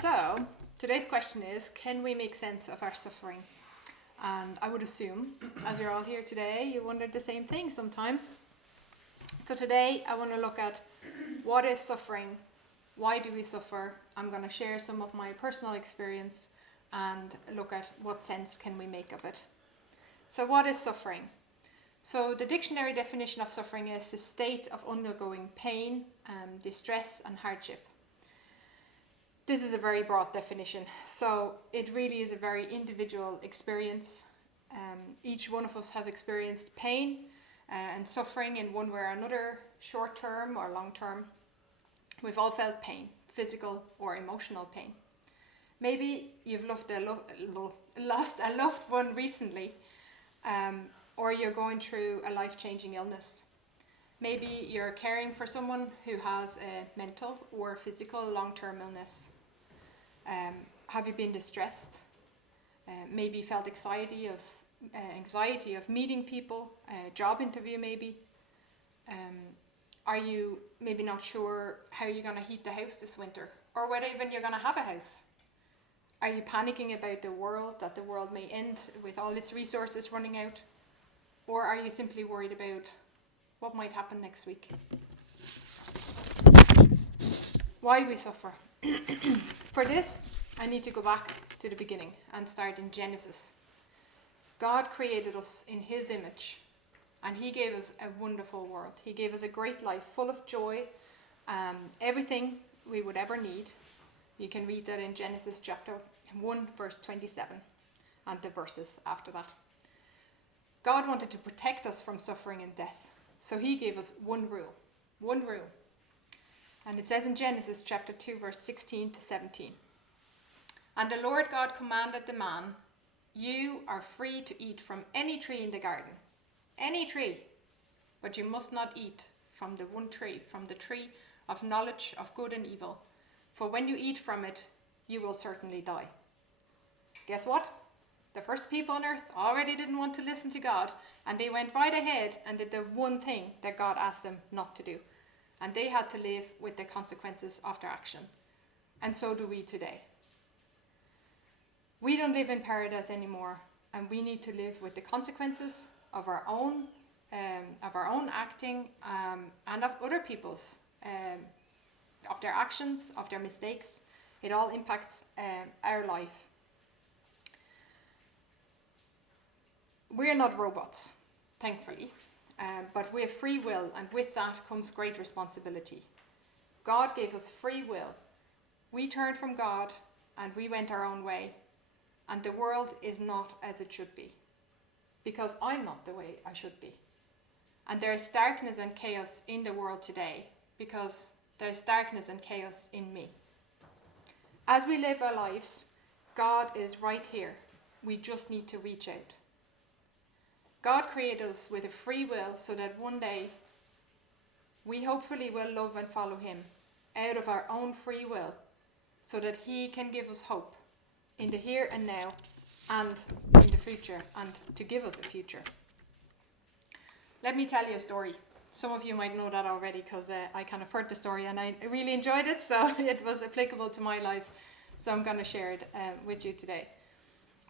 So, today's question is, can we make sense of our suffering? And I would assume, as you're all here today, you wondered the same thing sometime. So today I want to look at what is suffering, why do we suffer. I'm going to share some of my personal experience and look at what sense can we make of it. So what is suffering? So the dictionary definition of suffering is the state of undergoing pain, distress and hardship. This is a very broad definition, so it really is a very individual experience. Each one of us has experienced pain and suffering in one way or another, short term or long term. We've all felt pain, physical or emotional pain. Maybe you've lost a loved one recently, or you're going through a life-changing illness. Maybe you're caring for someone who has a mental or physical long-term illness. Have you been distressed? Maybe felt anxiety of meeting people, a job interview maybe. Are you maybe not sure how you're going to heat the house this winter, or whether even you're going to have a house? Are you panicking about the world, that the world may end with all its resources running out? Or are you simply worried about what might happen next week? Why we suffer? For this, I need to go back to the beginning and start in Genesis. God created us in His image, and He gave us a wonderful world. He gave us a great life full of joy, everything we would ever need. You can read that in Genesis chapter 1, verse 27, and the verses after that. God wanted to protect us from suffering and death, so He gave us one rule. And it says in Genesis chapter 2, verse 16 to 17. And the Lord God commanded the man, "You are free to eat from any tree in the garden, any tree, but you must not eat from the one tree, from the tree of knowledge of good and evil. For when you eat from it, you will certainly die." Guess what? The first people on earth already didn't want to listen to God, and they went right ahead and did the one thing that God asked them not to do. And they had to live with the consequences of their action. And so do we today. We don't live in paradise anymore, and we need to live with the consequences of our own acting, and of other people's, of their actions, of their mistakes. It all impacts our life. We're not robots, thankfully, but we have free will, and with that comes great responsibility. God gave us free will. We turned from God and we went our own way, and the world is not as it should be, because I'm not the way I should be. And there's darkness and chaos in the world today, because there's darkness and chaos in me. As we live our lives, God is right here. We just need to reach out. God created us with a free will so that one day we hopefully will love and follow Him out of our own free will, so that He can give us hope in the here and now and in the future, and to give us a future. Let me tell you a story. Some of you might know that already, because I kind of heard the story and I really enjoyed it, so it was applicable to my life. So I'm going to share it with you today.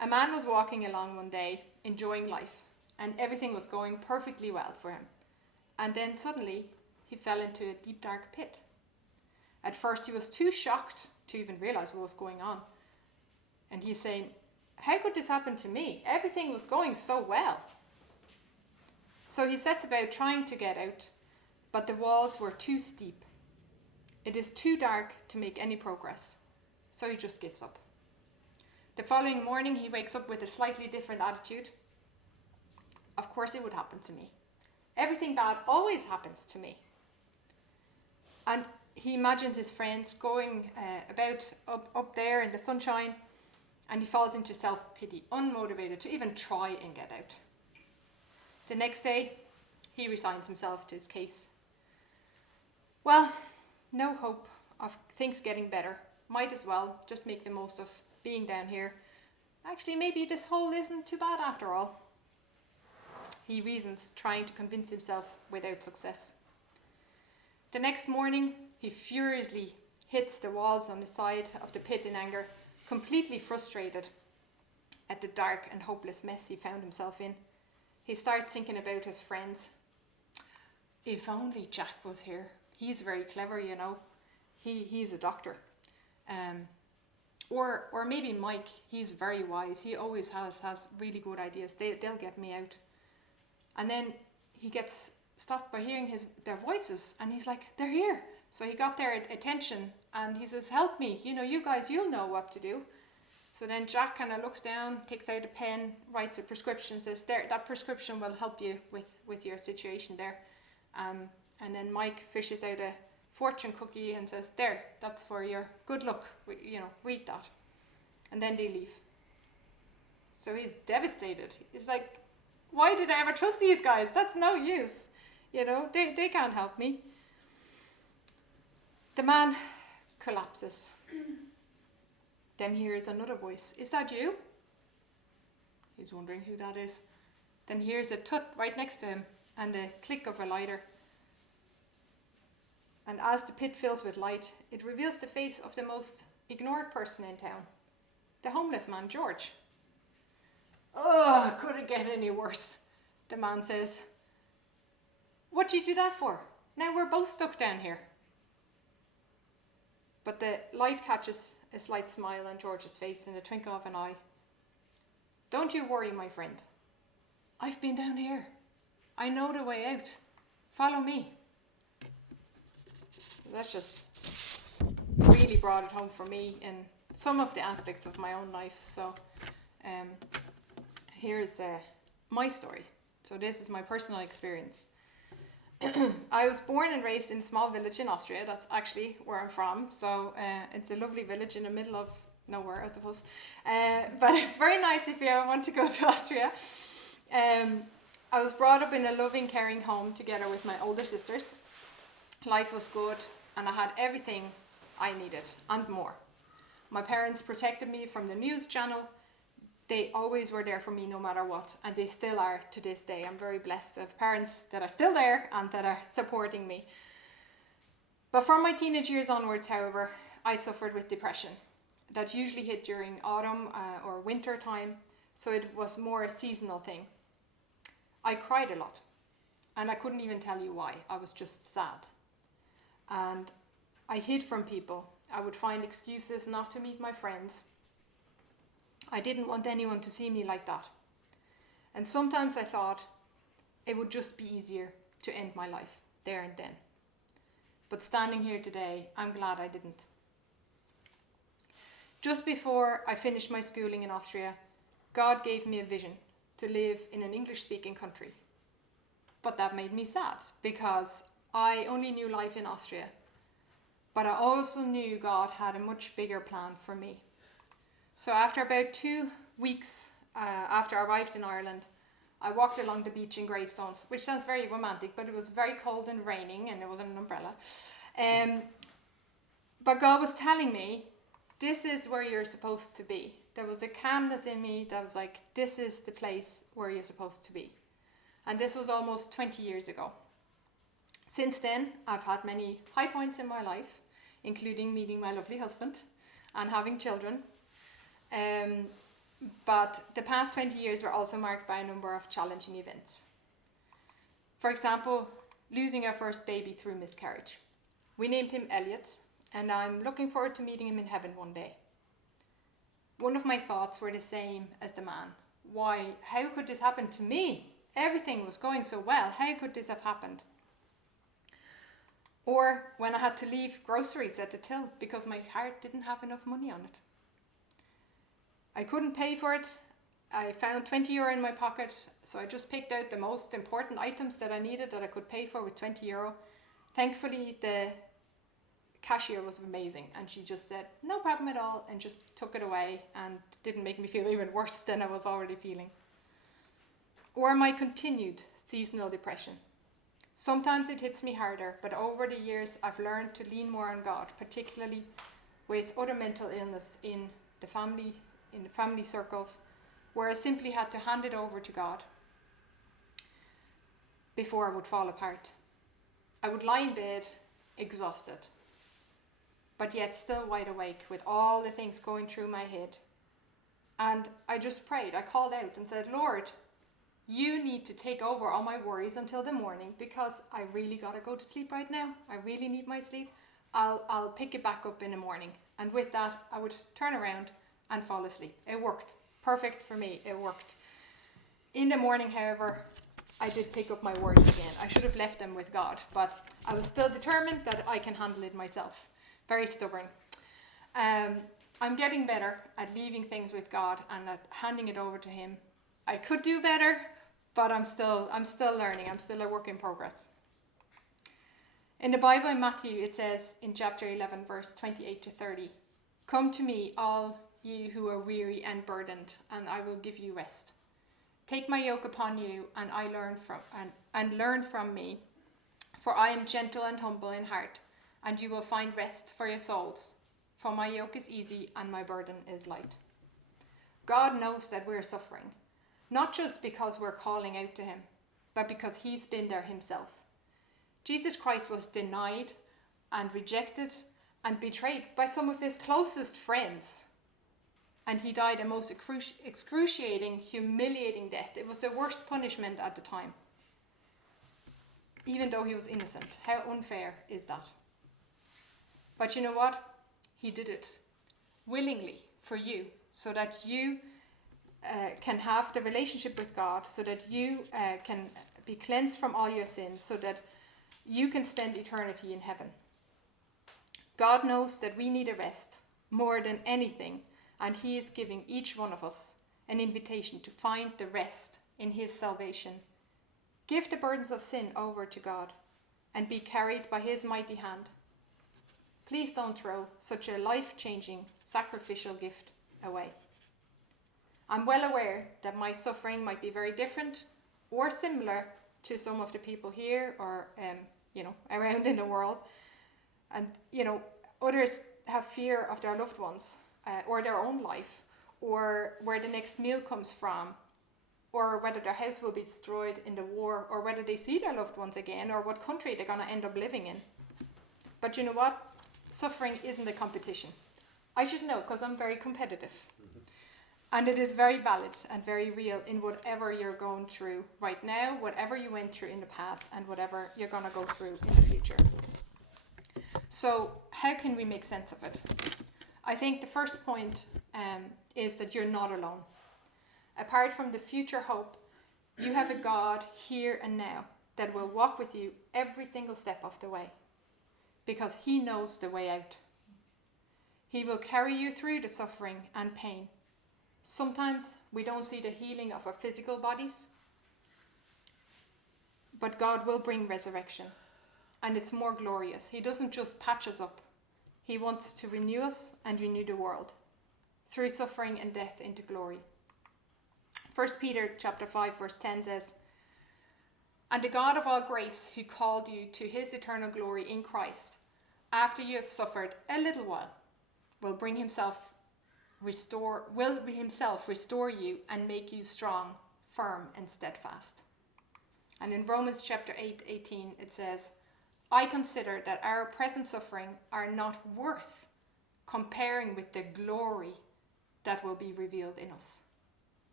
A man was walking along one day, enjoying life, and everything was going perfectly well for him. And then suddenly he fell into a deep dark pit. At first he was too shocked to even realize what was going on. And he's saying, "How could this happen to me? Everything was going so well." So he sets about trying to get out, but the walls were too steep. It is too dark to make any progress, so he just gives up. The following morning he wakes up with a slightly different attitude. Of course it would happen to me. Everything bad always happens to me. And he imagines his friends going about up there in the sunshine, and he falls into self-pity, unmotivated to even try and get out. The next day, he resigns himself to his case. Well, no hope of things getting better. Might as well just make the most of being down here. Actually, maybe this hole isn't too bad after all. He reasons, trying to convince himself without success. The next morning, he furiously hits the walls on the side of the pit in anger, completely frustrated at the dark and hopeless mess he found himself in. He starts thinking about his friends. If only Jack was here. He's very clever, you know. He's a doctor. Or maybe Mike, he's very wise. He always has really good ideas. They'll get me out. And then he gets stopped by hearing their voices, and he's like, they're here. So he got their attention, and he says, help me. You know, you guys, you'll know what to do. So then Jack kind of looks down, takes out a pen, writes a prescription, says, there, that prescription will help you with your situation there. And then Mike fishes out a fortune cookie and says, there, that's for your good luck. You know, read that. And then they leave. So he's devastated. He's like, why did I ever trust these guys? That's no use. You know, they can't help me. The man collapses. Then hears another voice. Is that you? He's wondering who that is. Then hears a tut right next to him and a click of a lighter. And as the pit fills with light, it reveals the face of the most ignored person in town. The homeless man, George. Oh, could it get any worse? The man says. What'd you do that for? Now we're both stuck down here. But the light catches a slight smile on George's face in the twinkle of an eye. Don't you worry, my friend. I've been down here. I know the way out. Follow me. That's just really brought it home for me in some of the aspects of my own life. So here's my story. So this is my personal experience. I was born and raised in a small village in Austria. That's actually where I'm from. So it's a lovely village in the middle of nowhere, I suppose. But it's very nice if you ever want to go to Austria. I was brought up in a loving, caring home together with my older sisters. Life was good, and I had everything I needed and more. My parents protected me from the news channel. They always were there for me no matter what, and they still are to this day. I'm very blessed to have parents that are still there and that are supporting me. But from my teenage years onwards, however, I suffered with depression. That usually hit during autumn or winter time, so it was more a seasonal thing. I cried a lot, and I couldn't even tell you why. I was just sad. And I hid from people. I would find excuses not to meet my friends. I didn't want anyone to see me like that. And sometimes I thought it would just be easier to end my life there and then. But standing here today, I'm glad I didn't. Just before I finished my schooling in Austria, God gave me a vision to live in an English-speaking country. But that made me sad because I only knew life in Austria. But I also knew God had a much bigger plan for me. So after about 2 weeks after I arrived in Ireland, I walked along the beach in Greystones, which sounds very romantic, but it was very cold and raining and there wasn't an umbrella. But God was telling me, this is where you're supposed to be. There was a calmness in me that was like, this is the place where you're supposed to be. And this was almost 20 years ago. Since then, I've had many high points in my life, including meeting my lovely husband and having children. But the past 20 years were also marked by a number of challenging events. For example, losing our first baby through miscarriage. We named him Elliot, and I'm looking forward to meeting him in heaven one day. One of my thoughts were the same as the man. Why? How could this happen to me? Everything was going so well. How could this have happened? Or when I had to leave groceries at the till because my card didn't have enough money on it. I couldn't pay for it. I found 20 euro in my pocket, so I just picked out the most important items that I needed that I could pay for with 20 euro. Thankfully, the cashier was amazing, and she just said, no problem at all, and just took it away and didn't make me feel even worse than I was already feeling. Or my continued seasonal depression. Sometimes it hits me harder, but over the years I've learned to lean more on God, particularly with other mental illness in the family circles, where I simply had to hand it over to God before I would fall apart. I would lie in bed, exhausted. but yet still wide awake with all the things going through my head. And I just prayed. I called out and said, Lord, you need to take over all my worries until the morning, because I really got to go to sleep right now. I really need my sleep. I'll pick it back up in the morning. And with that, I would turn around and fall asleep. It worked. Perfect for me. It worked. In the morning, however, I did pick up my worries again. I should have left them with God, but I was still determined that I can handle it myself. Very stubborn. I'm getting better at leaving things with God and at handing it over to Him. I could do better, but I'm still learning. I'm still a work in progress. In the Bible, in Matthew, it says in chapter 11, verse 28 to 30, "Come to me, all you who are weary and burdened, and I will give you rest. Take my yoke upon you, and learn from me, for I am gentle and humble in heart, and you will find rest for your souls. For my yoke is easy and my burden is light." God knows that we're suffering, not just because we're calling out to Him, but because He's been there Himself. Jesus Christ was denied and rejected and betrayed by some of His closest friends. And He died a most excruciating, humiliating death. It was the worst punishment at the time, even though He was innocent. How unfair is that? But you know what? He did it willingly for you, so that you can have the relationship with God, so that you can be cleansed from all your sins, so that you can spend eternity in heaven. God knows that we need a rest more than anything, and He is giving each one of us an invitation to find the rest in His salvation. Give the burdens of sin over to God and be carried by His mighty hand. Please don't throw such a life-changing, sacrificial gift away. I'm well aware that my suffering might be very different or similar to some of the people here or around in the world. And others have fear of their loved ones or their own life, or where the next meal comes from, or whether their house will be destroyed in the war, or whether they see their loved ones again, or what country they're going to end up living in. But you know what? Suffering isn't a competition. I should know, because I'm very competitive. And it is very valid and very real in whatever you're going through right now, whatever you went through in the past, and whatever you're going to go through in the future. So how can we make sense of it? I think the first point is that you're not alone. Apart from the future hope, you have a God here and now that will walk with you every single step of the way, because He knows the way out. He will carry you through the suffering and pain. Sometimes we don't see the healing of our physical bodies, but God will bring resurrection, and it's more glorious. He doesn't just patch us up. He wants to renew us and renew the world through suffering and death into glory. 1 Peter chapter 5 verse 10 says, "And the God of all grace, who called you to His eternal glory in Christ, after you have suffered a little while, will Himself restore you and make you strong, firm and steadfast." And in Romans chapter 8:18 it says, "I consider that our present suffering are not worth comparing with the glory that will be revealed in us."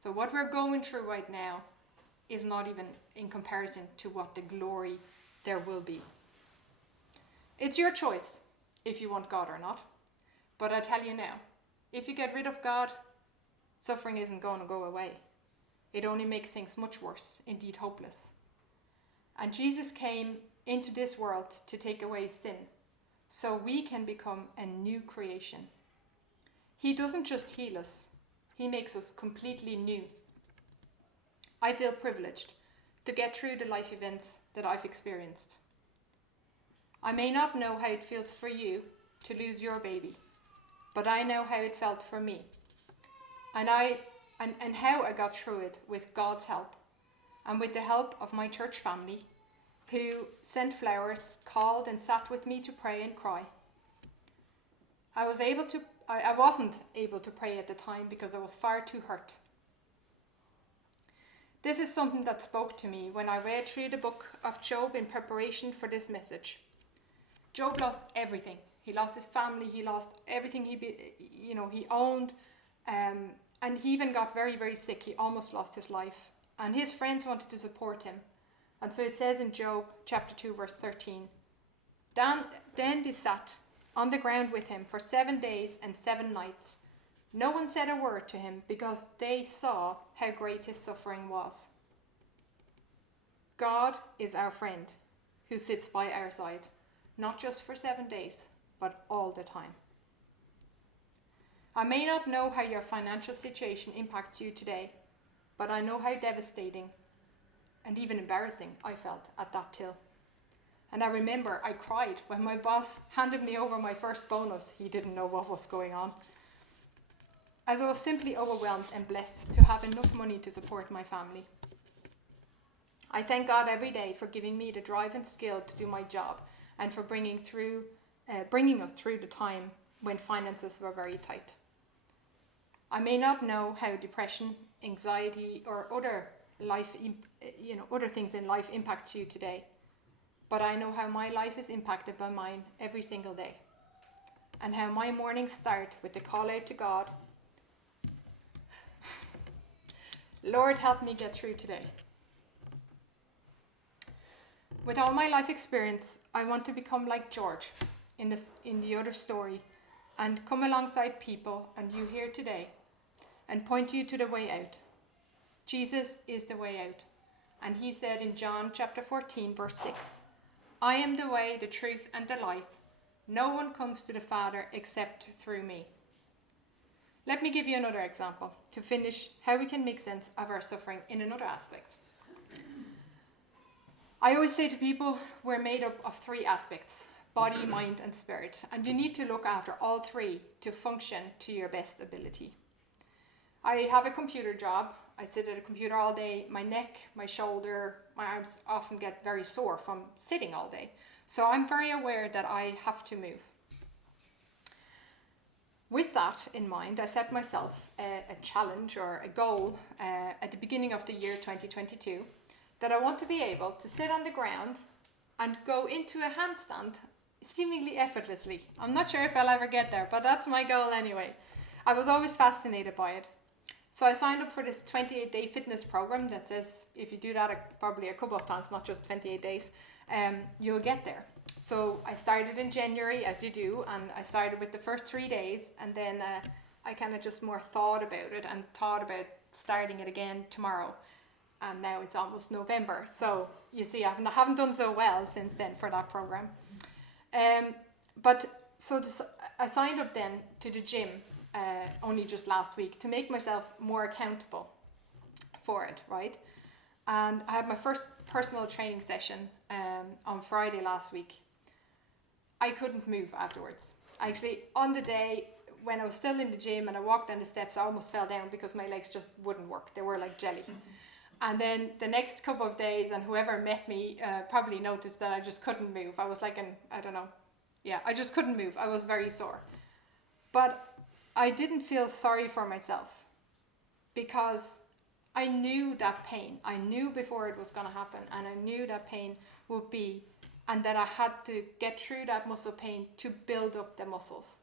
So what we're going through right now is not even in comparison to what the glory there will be. It's your choice if you want God or not. But I tell you now, if you get rid of God, suffering isn't going to go away. It only makes things much worse, indeed hopeless. And Jesus came into this world to take away sin, so we can become a new creation. He doesn't just heal us, He makes us completely new. I feel privileged to get through the life events that I've experienced. I may not know how it feels for you to lose your baby, but I know how it felt for me. And how I got through it with God's help, and with the help of my church family, who sent flowers, called and sat with me to pray and cry. I wasn't able to pray at the time because I was far too hurt. This is something that spoke to me when I read through the book of Job in preparation for this message. Job lost everything. He lost his family. He lost everything he owned. And he even got very, very sick. He almost lost his life. And his friends wanted to support him. And so it says in Job chapter 2, verse 13, then they sat on the ground with him for 7 days and 7 nights. No one said a word to him because they saw how great his suffering was. God is our friend who sits by our side, not just for 7 days, but all the time. I may not know how your financial situation impacts you today, but I know how devastating and even embarrassing I felt at that till. And I remember I cried when my boss handed me over my first bonus. He didn't know what was going on. As I was simply overwhelmed and blessed to have enough money to support my family. I thank God every day for giving me the drive and skill to do my job and for bringing us through the time when finances were very tight. I may not know how depression, anxiety, or other things in life impacts you today, but I know how my life is impacted by mine every single day, and how my mornings start with the call out to God, Lord, help me get through today. With all my life experience, I want to become like George in the other story and come alongside people and you here today and point you to the way out. Jesus is the way out. And he said in John chapter 14, verse 6, I am the way, the truth, and the life. No one comes to the Father except through me. Let me give you another example to finish how we can make sense of our suffering in another aspect. I always say to people, we're made up of 3 aspects, body, mind, and spirit. And you need to look after all 3 to function to your best ability. I have a computer job. I sit at a computer all day. My neck, my shoulder, my arms often get very sore from sitting all day. So I'm very aware that I have to move. With that in mind, I set myself a challenge or a goal at the beginning of the year 2022 that I want to be able to sit on the ground and go into a handstand seemingly effortlessly. I'm not sure if I'll ever get there, but that's my goal anyway. I was always fascinated by it. So I signed up for this 28-day fitness program that says if you do that probably a couple of times, not just 28 days, you'll get there. So I started in January, as you do, and I started with the first 3 days, and then I kind of just more thought about it and thought about starting it again tomorrow. And now it's almost November. So you see, I haven't done so well since then for that program. I signed up then to the gym only just last week to make myself more accountable for it, right? And I had my first personal training session on Friday last week. I couldn't move afterwards. Actually, on the day when I was still in the gym and I walked down the steps, I almost fell down because my legs just wouldn't work. They were like jelly. And then the next couple of days, and whoever met me probably noticed that I just couldn't move. I was like, I just couldn't move. I was very sore. But I didn't feel sorry for myself because I knew that pain. I knew before it was going to happen, and I knew that pain would be, and that I had to get through that muscle pain to build up the muscles.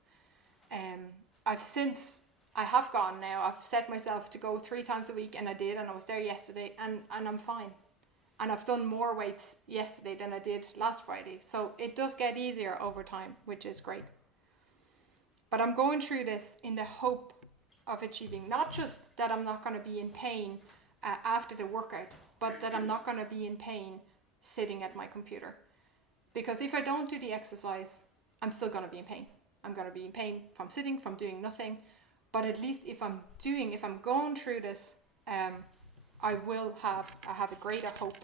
I have gone now. I've set myself to go 3 times a week, and I did, and I was there yesterday, and I'm fine. And I've done more weights yesterday than I did last Friday. So it does get easier over time, which is great. But I'm going through this in the hope of achieving not just that I'm not going to be in pain after the workout, but that I'm not going to be in pain sitting at my computer. Because if I don't do the exercise, I'm still going to be in pain. I'm going to be in pain from sitting, from doing nothing. But at least if I'm going through this, I have a greater hope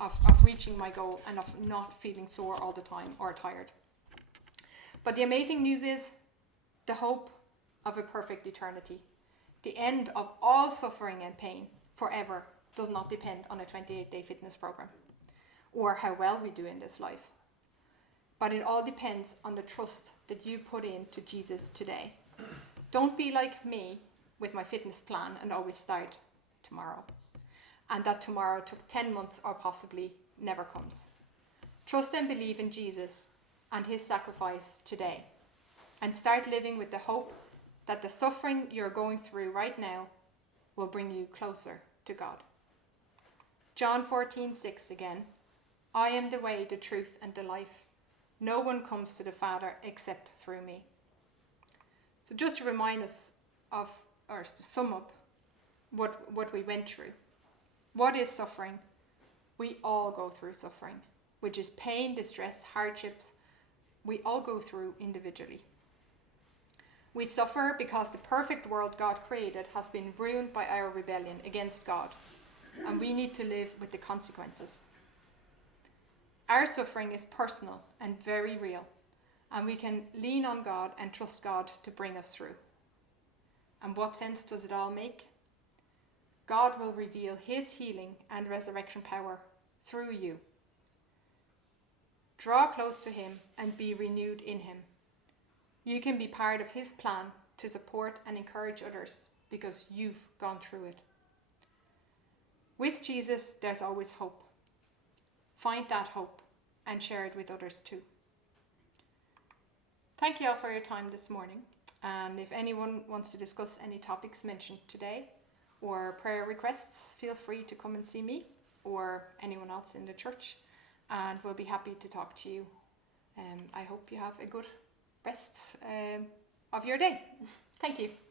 of reaching my goal and of not feeling sore all the time or tired. But the amazing news is the hope of a perfect eternity. The end of all suffering and pain forever does not depend on a 28-day fitness program or how well we do in this life. But it all depends on the trust that you put into Jesus today. Don't be like me with my fitness plan and always start tomorrow. And that tomorrow took 10 months or possibly never comes. Trust and believe in Jesus and his sacrifice today, and start living with the hope that the suffering you're going through right now will bring you closer to God. John 14:6 again. I am the way, the truth, and the life. No one comes to the Father except through me. So just to remind us of, or to sum up what we went through. What is suffering? We all go through suffering, which is pain, distress, hardships. We all go through individually. We suffer because the perfect world God created has been ruined by our rebellion against God, and we need to live with the consequences. Our suffering is personal and very real, and we can lean on God and trust God to bring us through. And what sense does it all make? God will reveal his healing and resurrection power through you. Draw close to him and be renewed in him. You can be part of his plan to support and encourage others because you've gone through it. With Jesus, there's always hope. Find that hope and share it with others too. Thank you all for your time this morning. And if anyone wants to discuss any topics mentioned today or prayer requests, feel free to come and see me or anyone else in the church, and we'll be happy to talk to you. I hope you have a good rest of your day. Thank you.